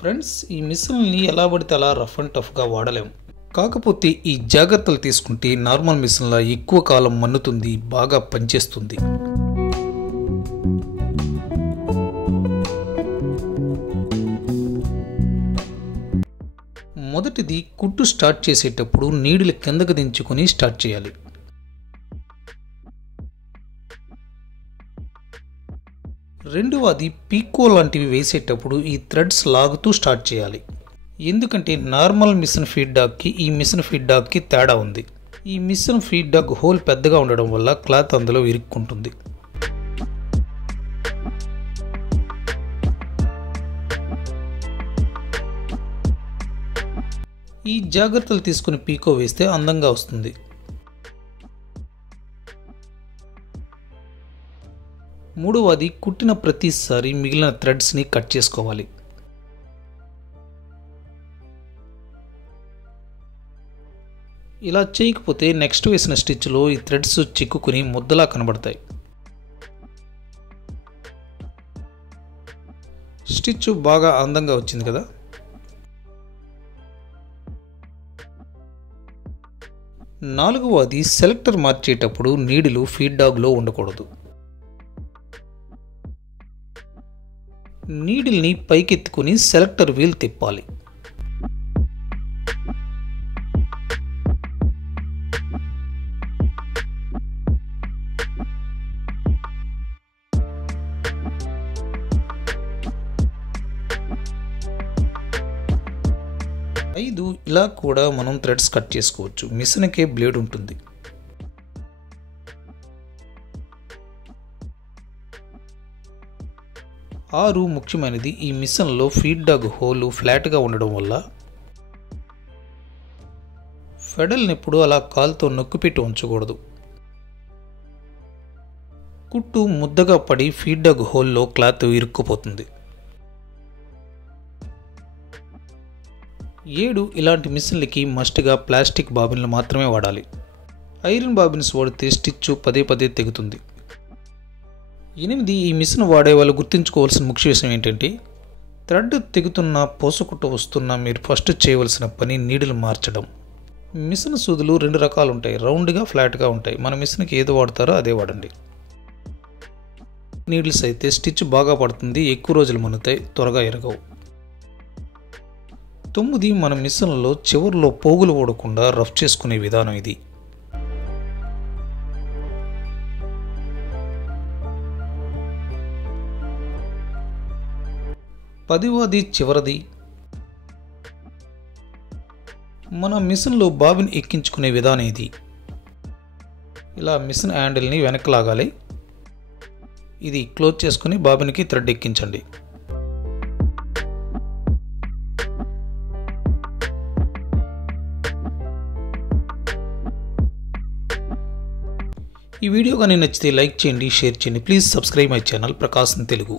Friends, ఈ మిషన్‌ని ఎలా పడితే అలా రఫ్ అండ్ టఫ్‌గా వాడలేం. కాకపోతే ఈ జాగ్రత్తలు తీసుకుంటే నార్మల్ మిషన్‌లా ఎక్కువ కాలం మన్నుతుంది, బాగా పనిచేస్తుంది. మొదటిది, కుట్టు స్టార్ట్ చేసేటప్పుడు నీడిల్ కిందకు దించుకొని స్టార్ట్ చేయాలి. రెండవది, పీకో లాంటివి వేసేటప్పుడు ఈ థ్రెడ్స్ లాగుతూ స్టార్ట్ చేయాలి. ఎందుకంటే నార్మల్ మిషన్ ఫీడ్బ్యాక్కి ఈ మిషన్ ఫీడ్బ్యాక్కి తేడా ఉంది. ఈ మిషన్ ఫీడ్బ్యాక్ హోల్ పెద్దగా ఉండడం వల్ల క్లాత్ అందులో ఇరుక్కుంటుంది. ఈ జాగ్రత్తలు తీసుకుని పీకో వేస్తే అందంగా వస్తుంది. మూడవది, కుట్టిన ప్రతిసారి మిగిలిన థ్రెడ్స్ని కట్ చేసుకోవాలి. ఇలా చేయకపోతే నెక్స్ట్ వేసిన స్టిచ్లో ఈ థ్రెడ్స్ చిక్కుకుని ముద్దలా కనబడతాయి. స్టిచ్ బాగా అందంగా వచ్చింది కదా. నాలుగవది, సెలెక్టర్ మార్చేటప్పుడు నీడిలు ఫీడ్బ్యాక్లో ఉండకూడదు. నీడిల్ని పైకెత్తుకుని సెలెక్టర్ వీల్ తిప్పాలి. ఐదు, ఇలా కూడా మనం థ్రెడ్స్ కట్ చేసుకోవచ్చు. మిషన్కే బ్లేడ్ ఉంటుంది. ఆరు, ముఖ్యమైనది, ఈ మిషన్లో ఫీడ్బ్యాక్ హోల్ ఫ్లాట్గా ఉండడం వల్ల ఫెడల్ని ఎప్పుడు అలా కాలుతో నొక్కిపెట్టి ఉంచకూడదు. కుట్టు ముద్దగా పడి ఫీడ్బ్యాక్ హోల్లో క్లాత్ ఇరుక్కుపోతుంది. 7, ఇలాంటి మిషన్లకి మస్ట్గా ప్లాస్టిక్ బాబిన్లు మాత్రమే వాడాలి. ఐరన్ బాబిన్స్ వాడితే స్టిచ్ పదే పదే తెగుతుంది. 8, ఈ మిషన్ వాడే వాళ్ళు గుర్తుంచుకోవాల్సిన ముఖ్య విషయం ఏంటంటే, థ్రెడ్ తెగుతున్నా పోసకుట్టు వస్తున్నా మీరు ఫస్ట్ చేయవలసిన పని నీడిల్ మార్చడం. మిషన్ సూదులు 2 రకాలు ఉంటాయి, రౌండ్గా, ఫ్లాట్గా ఉంటాయి. మన మిషన్కి ఏది వాడతారో అదే వాడండి. నీడిల్స్ అయితే స్టిచ్ బాగా పడుతుంది, ఎక్కువ రోజులు మన్నుతాయి, త్వరగా ఎరగవు. 9, మన మిషన్లలో చివరిలో పోగులు ఓడకుండా రఫ్ చేసుకునే విధానం ఇది. 10వది, చివరిది, మన మిషన్లో బాబిన్ ఎక్కించుకునే విధానం ఇది. ఇలా మిషన్ హ్యాండిల్ని వెనక్కి లాగాలి. ఇది క్లోజ్ చేసుకుని బాబిన్కి థ్రెడ్ ఎక్కించండి. ఈ వీడియో కానీ నచ్చితే లైక్ చేయండి, షేర్ చేయండి. Please subscribe my channel Prakasam Telugu.